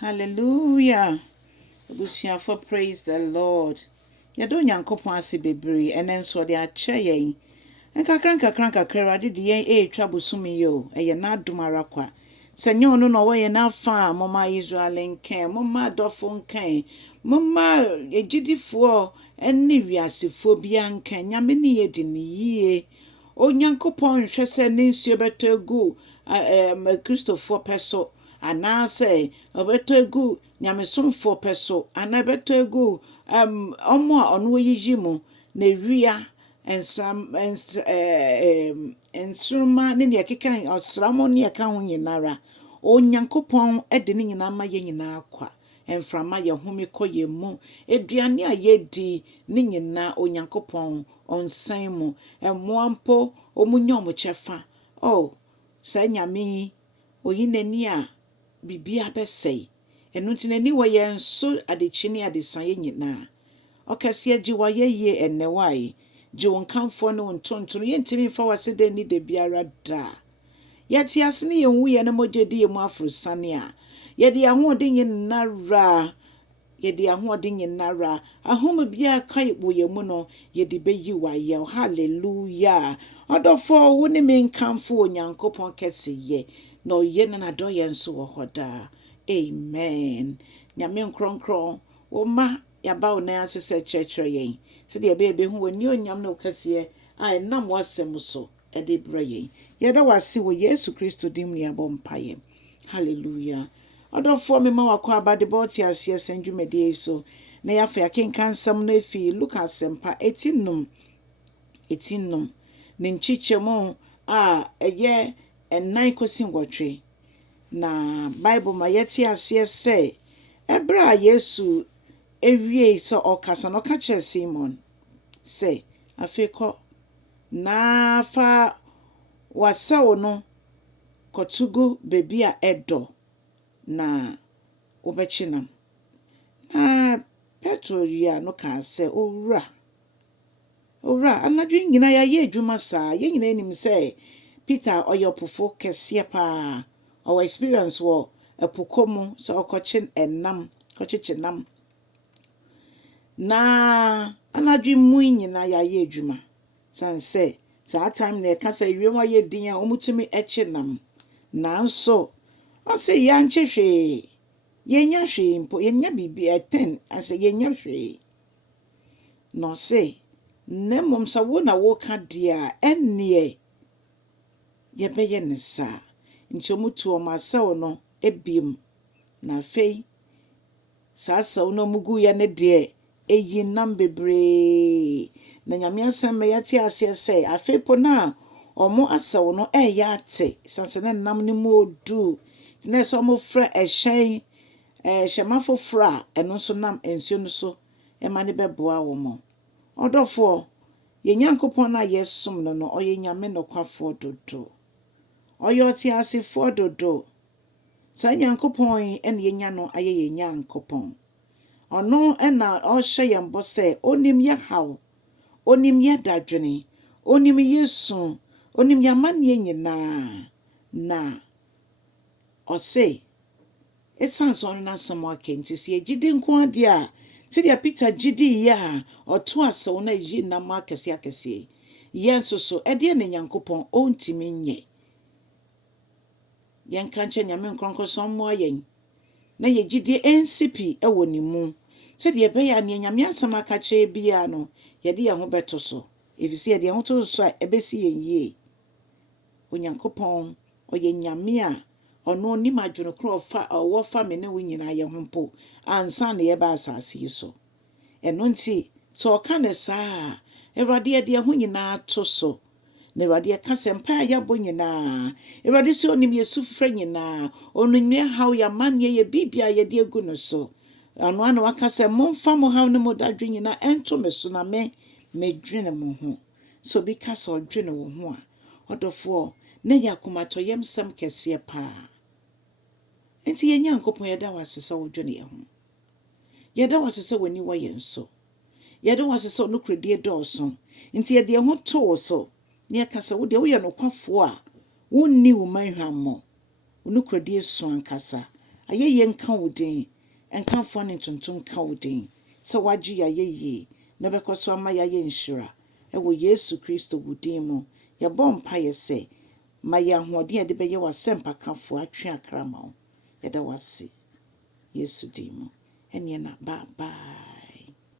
Hallelujah. For praise the Lord. Yado nyankopon ase bebre ene nso de ache yen. Nkakran de yen twa bosumi yo. Eye na adumara kwa. Senye onu no we na fa mama Israel nken, mama adofo nken, mama ejidifo ene wiasefo bia nken. Nyame ni yedi ni yie. O nyankopon hwe se ne nsuo beto egu Christopher peso. Anase obeto egu nyamesomfo peso anabeto egu omo a ono yiyi mu na wia ensruma ne ne kekan osramo ne ka ho nyinara onyankopon ede ne nyina ma ye nyina akwa enframa ye home koye mu eduane a yedi ne nyina onyankopon onsan mu emmoampo omunyom chefa sa nyame oyinani a bibia besei enu tinani waye nso adechini adesan ye nyina okase agi waye ye enewai ji wonkamfo ne wontonto ye ntimi fa wasede ni de biara da yati asne ye wu ye na mogedi ye mu afrosane a ye de ahode nyinara ahom bia kai bo ye mu no ye de beyi waye hallelujah odofo wo ne menkamfo onyankopon kese ye no ye na do ye nso wo hoda amen nyame nkronkron wo ma yaba wo na asese church yen se de be hu woni onyam na okase ai nam wasem so e de bra yen ye da wase wo Yesu Kristo dim ni abompaye hallelujah odofo me ma wakọ abade boti ase senjumede so na ya fa yakenkan sam na efi Luka sempa 18 ne nchichemu a eye ennan kosin gwotwe na Bible ma yeti ase se ebra Yesu ewie so okasa no ka che Simon se afeko na fa wasawo no kotugu bebi a edo na obechinam na Petro ya no ka se owura anadwe nyina ya ye adwuma saa ye nyina enim se Peter oyopofo kese pa our experience wo epokomu so okochin enam kochichinam na anadwe mu nyina ya ye adwuma sanse saa time na ka se wiem aye din a omutumi echinam nanso ase ya nchehwe yenya hwe mpo yenya bibi 10 ase yenya hwe no se nemom sa wo na wo ka dia enne ye beye ne sa nti omutu o masawo no ebiem na fei sa sawo no mugu ya ne de eyi nam bebre na nyame asem ya ti ase se afepo na omo asawo no ya ate sanse na nam ne mu odu na so mo fra ehyen shemafo fra eno so nam ensuo no so e ma ne beboa wo mo odofo ye nyankopon na yesom no oye nyame no kwafo dodo oye oti asefo dodo sa nyankopon ene ye nya no aye ye nyankopon ono ena o hye yembo se onim ye haw onim ye dadwene onim Yesu onim yamane nyina na ose esanso no na samwa kenti se gidi nko ade a se dia Peter gidi ya oto asawo na yi na ma akese yenso so ede ne nyankopon ontimi nye yen kanche nyame nkronko so mo ayen na ye gidi ensipi ewo ni mu se dia be ya ne nyame asama kache bia no ye de ye ho beto so efisi ye de ho to so a ebesi ye yie onyankopon oye nyame a ono ni madwono kro fa wo fa me ne wo nyina ye ho mpo ansa na ye ba asase so eno nti so ka ne saa Ewrade de ho nyina to so na Ewrade ka sempa ya bo nyina Ewrade se onim Yesu frɛ nyina onunwe haw ya manye ye bibia ye de egu no so ano ana waka se momfa mo haw ne mo dadwe nyina ento me so na me medwene mo ho so because odwene wo ho a odofo na yakomato yem sam kese pa enti ye nyankopon ye da wasesa wodwene ye ho ye da wasesa woni wa ye nso ye da wasesa no kredie dɔɔso enti ye de ho to so ne akasa wo de wo ye no kwafo a wonni wo manhwammo no kredie so ankasa ayɛyie nka wo din nkamfo ne ntontom nka wo din sɛ wagye ayɛyie na bɛkɔ so ama yɛayɛ nhyira ɛwɔ Yesu Kristo wo din mu yɛbɔ mpaeɛ sɛ ma yɛ ahoɔden a yɛde bɛyɛ w'asɛmpakafo atwe akra ma wo yɛda wase Yesu din mu ɛneɛ na bye bye.